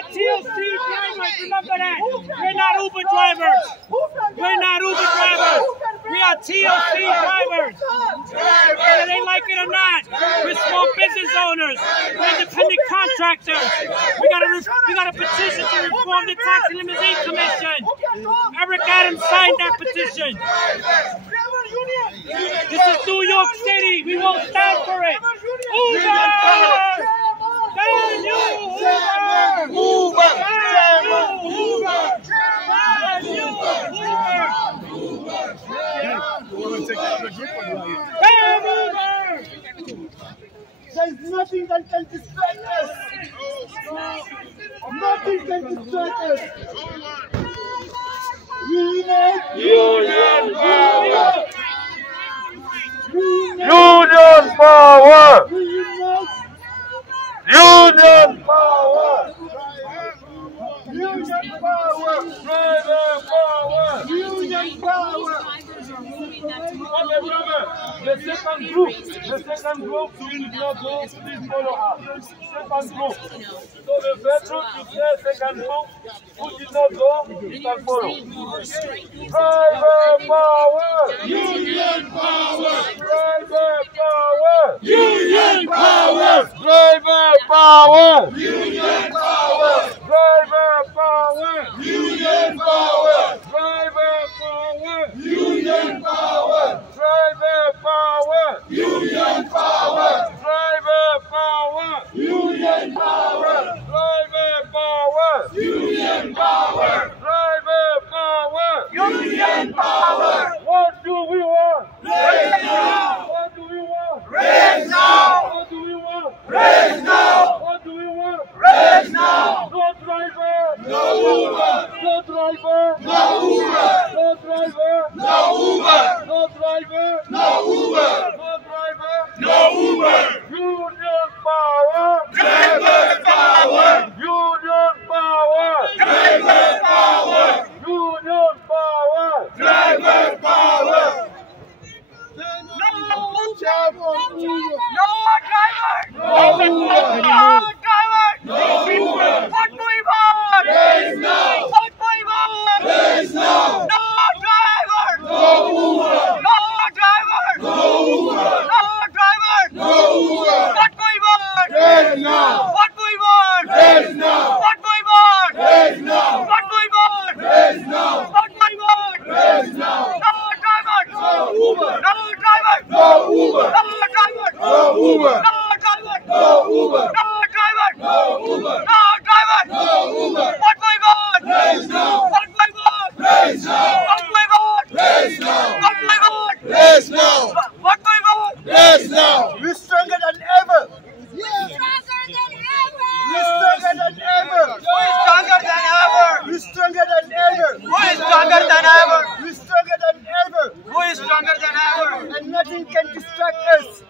are TLC drivers, remember that. We're not Uber drivers. We're not Uber drivers. We are TLC drivers. Whether they like it or not, we're small business owners. We're independent contractors. We got a petition to reform the Taxi Limousine Commission. Eric Adams signed that petition. This is New York City. We won't stand for it. Uber! Damn you, Uber! Uber! Damn you, Uber! Damn you, Uber! Damn Uber! There's nothing that can distract us. Nothing can distract us. We need Union power! We need Union power! We need Union power! Union power! Driver power! Union power! The second group who did not go, please follow us. Second group. So the first group is there, second group who did not go, you can follow. Driver power! Union power! Driver power! Union power! Driver power! Union power! Driver power! Union power! Driver power! Union power! Driver power! Union power! Driver power! Union power! Driver power! Union power! Driver power! Union power! What do we want? Raise now! What do we want? Raise now! What do we want? Raise now! What do we want? Raise now! No driver! No Uber! No driver! No Uber! No driver! No Uber! No driver! No Uber! No driver! No Uber! Union power! Driver power! Union power! Driver power! Union power! Driver power! No Uber! What do we want? Raise now! What do we want? Raise now! No driver! No Uber! No driver! No Uber! No driver! No Uber! What do we want? Raise now! What do we want? Raise now! What do we want? Raise now! What do we want? Raise now! What do we want? Raise now! No driver! No Uber! No driver! No Uber! No driver! No Uber! No driver! No Uber! No driver! No Uber! No driver! No Uber! What do we want? Raise now! What do we want? Raise now! What do we want? Raise now! What do we want? Raise now! What do we want? Raise now! We're stronger than ever. We're stronger than ever! We're stronger than ever. We're stronger than ever! We're stronger than ever. We're stronger than ever! We're stronger than ever. We're stronger than ever! And nothing can distract us.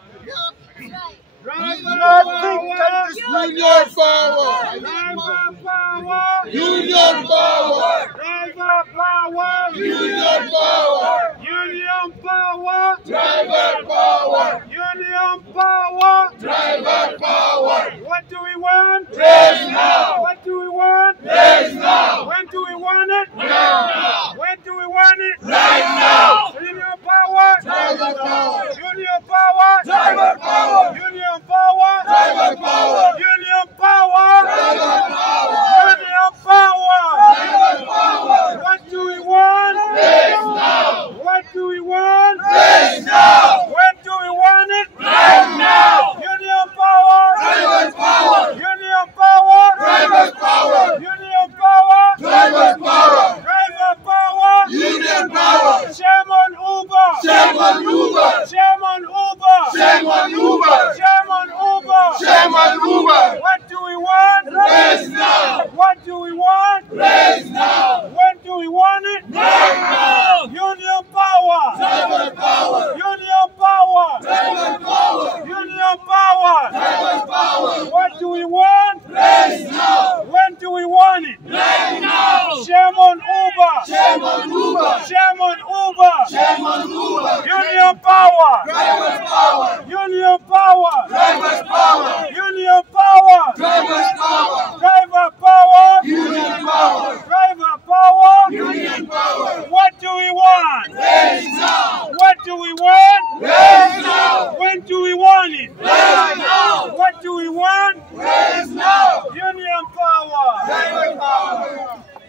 Nothing can distract Union us. power! Driver power! Union power! Driver power! Union power! Union power! Driver power! Union power! Driver power! What do we want? Raise now! What do we want? Raise now! When do we want it? Now! When do we want it? Right now! Union power! Driver power! Union power! Driver power! Union power! Driver power! Union power! Driver power! Union power! Driver power! What do we want? Raise now! What do we want? Raise now! When do we want it? Right now! Union power! Driver power! Union power! Driver power! Union power! Driver power! Driver power! Union power! Shame on Uber! Shame on Uber! Shame on Uber! Shame on Uber! Shame on Uber! Shame on Uber! What do we want? Raise now! What do we want? Raise now! When do we want it? Right now! Union power! Driver power! Union power! Driver power! Union power! Driver power! What do we want? Raise now! When do we want it? Right now! Shame on Uber! Shame on Uber! Shame on Uber! Shame on Uber! Union power! Driver power! Union power! Driver power! Union power! Driver power! Driver power!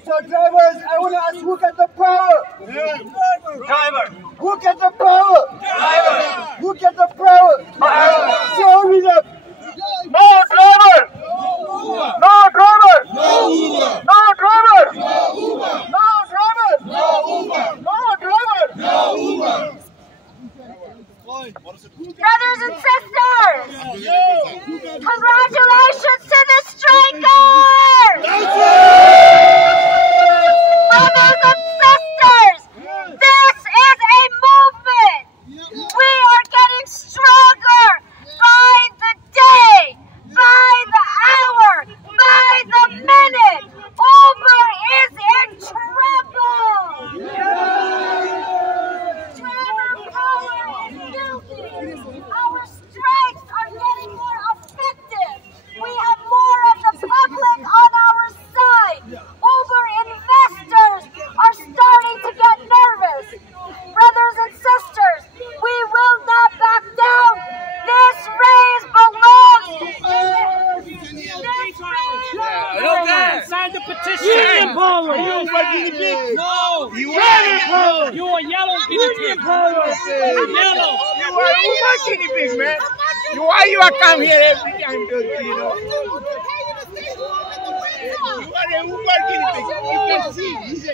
So drivers, I want to ask, who get the power? Driver. Who get the power? Driver. Who get the power? Show me the. No driver! No driver! No Uber! No driver! No Uber! No driver! No Uber! No driver! No Uber! Brothers and sisters, congratulations to the strikers! Brothers and sisters, this is a movement. We are getting stronger by the day, by the hour, by the minute. Uber is in trouble. Driver power is building. Our strikes are getting more effective. We have more of the public on our side. Uber investors are starting to get nervous. Brothers and sisters, we will not back down. This raise belongs to Sign the petition. No. You are yellow guinea pig. Yellow. You are Uber guinea pig, man. Why you are come here every time, you know? You are a Uber guinea pig. You can see. He's a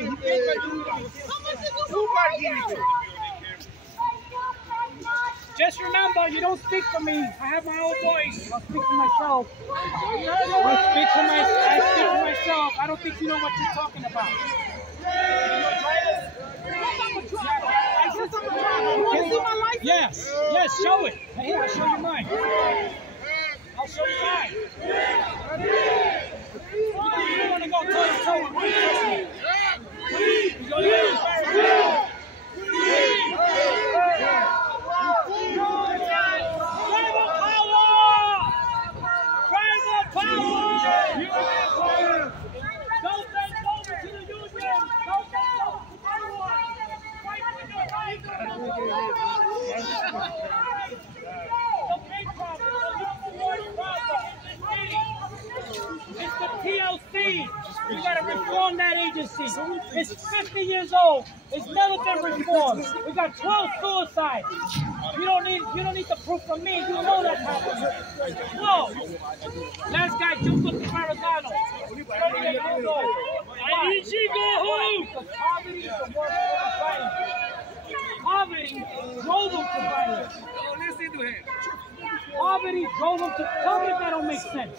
Uber guinea pig. Just remember, you don't speak for me. I have my own voice. I'll speak for myself. I speak for myself. I don't think you know what you're talking about. Yes. Yes, show it. Here, I'll show you mine. I'll show you mine. You want to go toe-to-toe with me? It's the TLC. We got to reform that agency. It's 50 years old. It's never been reformed. We got 12 suicides. You don't need the proof from me. You know that happened. No. Last guy jumped up to Maradona. 38 years old. Why? Because poverty is the worst form of violence. Poverty drove them to violence. Poverty drove them to. Tell me if that don't make sense.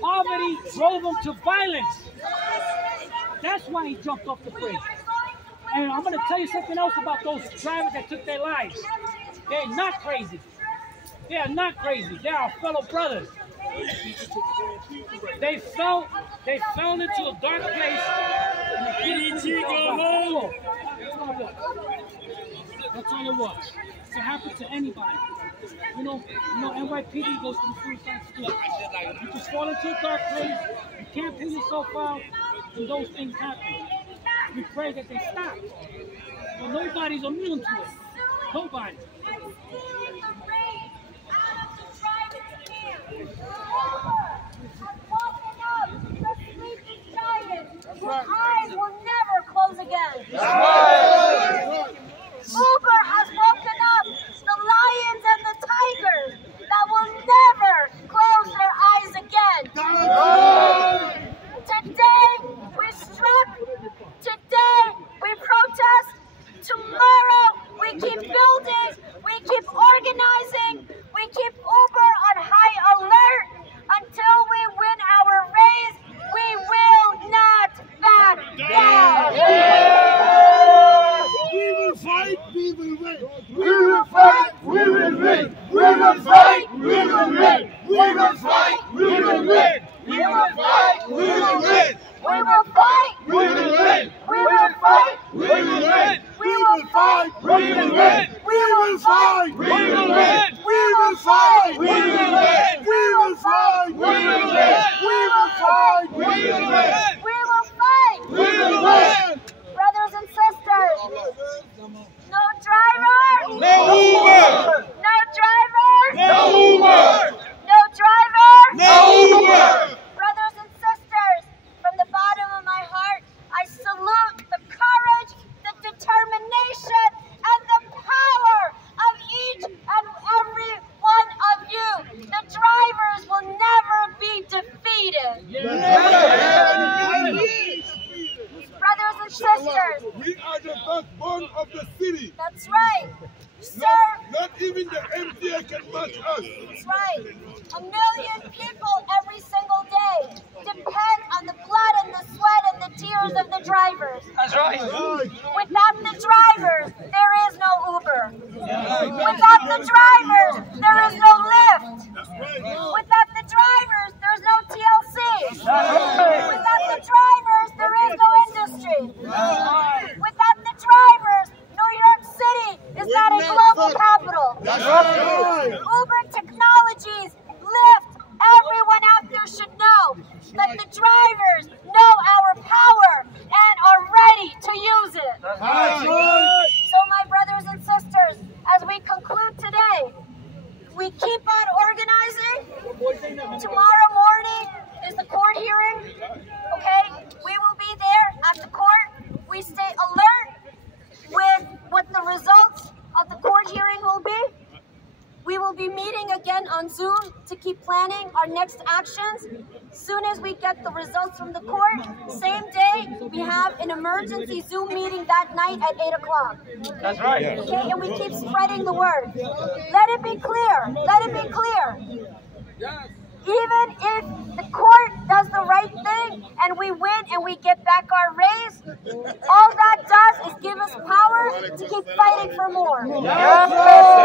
Poverty drove him to violence. That's why he jumped off the bridge. And I'm going to tell you something else about those drivers that took their lives. They're not crazy. They are not crazy. They are our fellow brothers. They fell into a dark place. That's all it was. It happened to anybody. You know, NYPD goes through suicide skills. You just fall into a dark place, you can't pull yourself out, and those things happen. We pray that they stop. But nobody's immune to it. Nobody. Your eyes will never close again. Uber has woken up the lions and the tigers that will never close their eyes again. Today we struck, today we protest, tomorrow we keep building, we keep organizing, we keep Uber on high alert until we win our race. We will not back down. sisters. We are the backbone of the city. That's right. Sir, Not even the MTA can match us. that's right. 1 million people every single day depend on the blood and the sweat and the tears of the drivers. That's right. Without the drivers, there is no Uber. Without the drivers, there is no Lyft. Without the drivers, there's no TLC. Without the drivers, there is no industry. Without the drivers, New York City is not a global capital. Uber Technologies, Lyft, everyone out there should know that the drivers know our power and are ready to use it. So my brothers and sisters, as we conclude today, we keep on organizing. Tomorrow morning is the court hearing. Okay? We will be there at the court. We stay alert with what the results of the court hearing will be. We will be meeting again on Zoom to keep planning our next actions. Soon as we get the results from the court, same day, we have an emergency Zoom meeting that night at 8 o'clock. That's right. Okay, and we keep spreading the word. Let it be clear. Let it be clear. Even if the court does the right thing and we win and we get back our raise, all that does is give us power to keep fighting for more. Okay?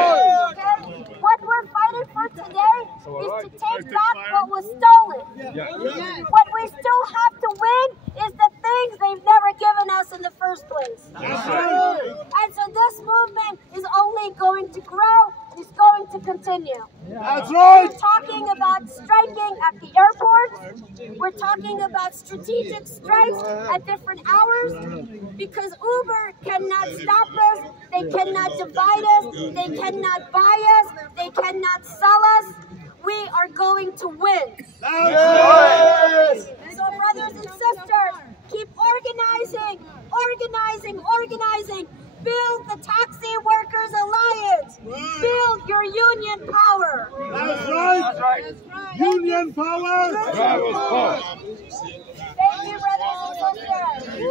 What we're fighting for today is to take back what was stolen. What we still have to win is the things they've never given us in the first place. And so this movement is only going to grow. It's going to continue. That's right. We're talking about striking at the airport. We're talking about strategic strikes at different hours because Uber cannot stop us. They cannot divide us. They cannot buy us. They cannot sell us. We are going to win. Yes. So brothers and sisters, keep organizing, organizing, organizing. Build the Taxi Workers Alliance. Build your union power. That's right. Union power. Thank you, brothers and sisters.